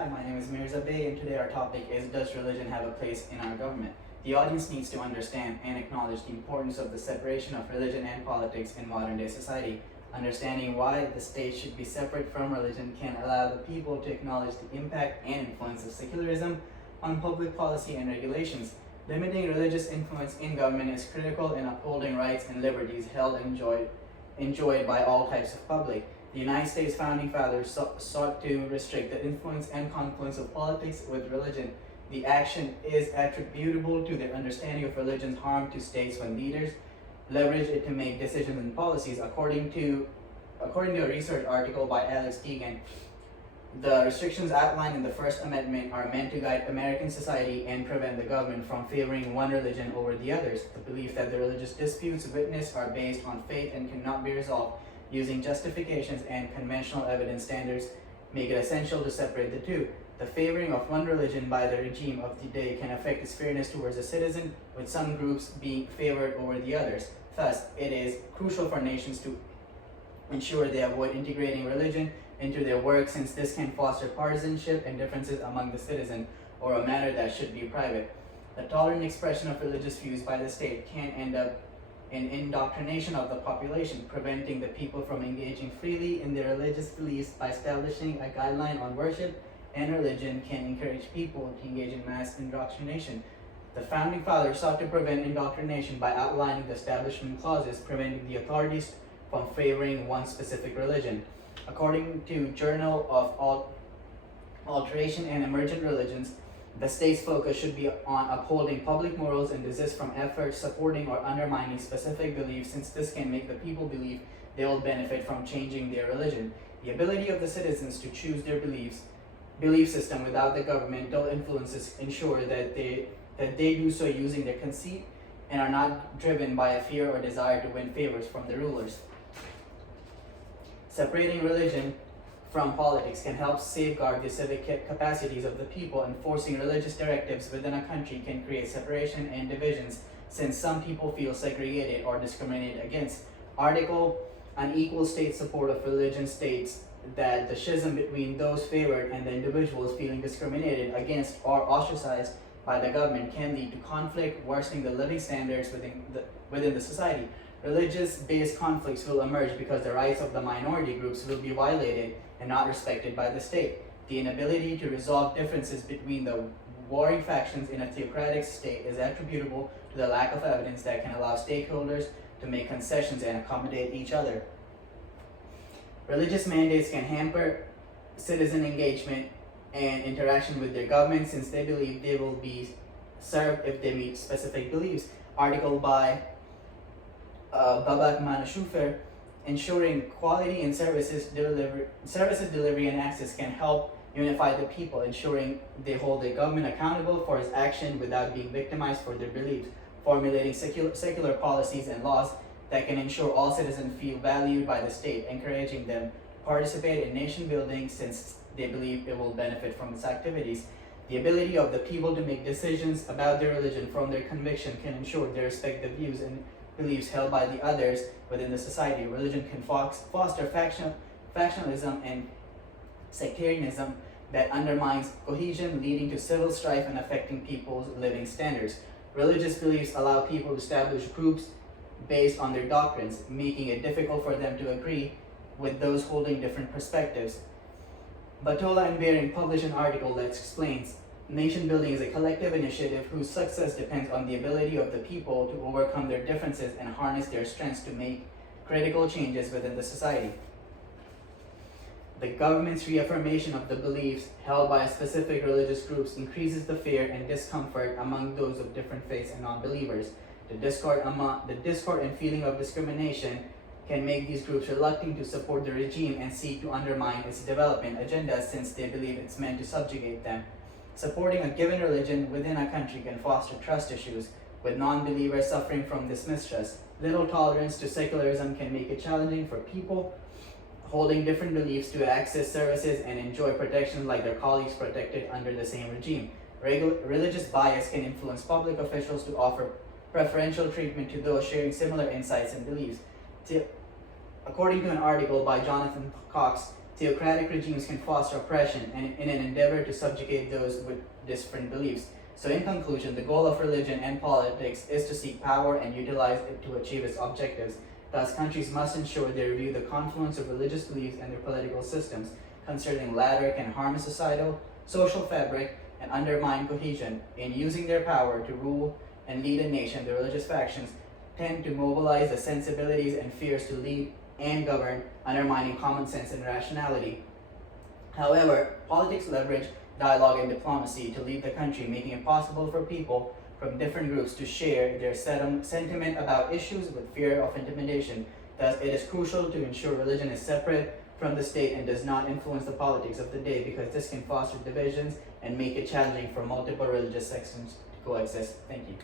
Hi, my name is Mirza Bey, and today our topic is, does religion have a place in our government? The audience needs to understand and acknowledge the importance of the separation of religion and politics in modern day society. Understanding why the state should be separate from religion can allow the people to acknowledge the impact and influence of secularism on public policy and regulations. Limiting religious influence in government is critical in upholding rights and liberties held and enjoyed by all types of public. The United States founding fathers sought to restrict the influence and confluence of politics with religion. The action is attributable to their understanding of religion's harm to states when leaders leverage it to make decisions and policies. According to a research article by Alex Deegan, the restrictions outlined in the First Amendment are meant to guide American society and prevent the government from favoring one religion over the others. The belief that the religious disputes witnessed are based on faith and cannot be resolved using justifications and conventional evidence standards make it essential to separate the two. The favoring of one religion by the regime of the day can affect its fairness towards a citizen, with some groups being favored over the others. Thus, it is crucial for nations to ensure they avoid integrating religion into their work, since this can foster partisanship and differences among the citizen, or a matter that should be private. The tolerant expression of religious views by the state can end up in indoctrination of the population, preventing the people from engaging freely in their religious beliefs. By establishing a guideline on worship and religion can encourage people to engage in mass indoctrination. The founding fathers sought to prevent indoctrination by outlining the establishment clauses preventing the authorities from favoring one specific religion. According to Journal of Alteration and Emergent Religions, the state's focus should be on upholding public morals and desist from efforts supporting or undermining specific beliefs, since this can make the people believe they will benefit from changing their religion. The ability of the citizens to choose their belief system without the governmental influences ensure that they do so using their conceit and are not driven by a fear or desire to win favors from the rulers. Separating religion from politics can help safeguard the civic capacities of the people. Enforcing religious directives within a country can create separation and divisions, since some people feel segregated or discriminated against. Article on Equal State Support of Religion states that the schism between those favored and the individuals feeling discriminated against or ostracized by the government can lead to conflict, worsening the living standards within the society. Religious-based conflicts will emerge because the rights of the minority groups will be violated and not respected by the state. The inability to resolve differences between the warring factions in a theocratic state is attributable to the lack of evidence that can allow stakeholders to make concessions and accommodate each other. Religious mandates can hamper citizen engagement and interaction with their government, since they believe they will be served if they meet specific beliefs. Article by Babak Manashufer, ensuring quality in services delivery and access can help unify the people, ensuring they hold the government accountable for its action without being victimized for their beliefs. Formulating secular policies and laws that can ensure all citizens feel valued by the state, encouraging them to participate in nation building since they believe it will benefit from its activities. The ability of the people to make decisions about their religion from their conviction can ensure they respect the views and beliefs held by the others within the society. Religion can foster factionalism and sectarianism that undermines cohesion, leading to civil strife and affecting people's living standards. Religious beliefs allow people to establish groups based on their doctrines, making it difficult for them to agree with those holding different perspectives. Batola and Baring published an article that explains nation building is a collective initiative whose success depends on the ability of the people to overcome their differences and harness their strengths to make critical changes within the society. The government's reaffirmation of the beliefs held by specific religious groups increases the fear and discomfort among those of different faiths and non-believers. The discord and feeling of discrimination can make these groups reluctant to support the regime and seek to undermine its development agenda, since they believe it's meant to subjugate them. Supporting a given religion within a country can foster trust issues, with non-believers suffering from this mistrust. Little tolerance to secularism can make it challenging for people holding different beliefs to access services and enjoy protection like their colleagues protected under the same regime. Religious bias can influence public officials to offer preferential treatment to those sharing similar insights and beliefs. According to an article by Jonathan Cox, Theocratic regimes can foster oppression and in an endeavor to subjugate those with different beliefs. So in conclusion, the goal of religion and politics is to seek power and utilize it to achieve its objectives. Thus, countries must ensure they review the confluence of religious beliefs and their political systems. Considering latter can harm a societal, social fabric, and undermine cohesion. In using their power to rule and lead a nation, the religious factions tend to mobilize the sensibilities and fears to lead and govern, undermining common sense and rationality. However, politics leverage dialogue and diplomacy to lead the country, making it possible for people from different groups to share their sentiment about issues with fear of intimidation. Thus, it is crucial to ensure religion is separate from the state and does not influence the politics of the day, because this can foster divisions and make it challenging for multiple religious sections to coexist. Thank you.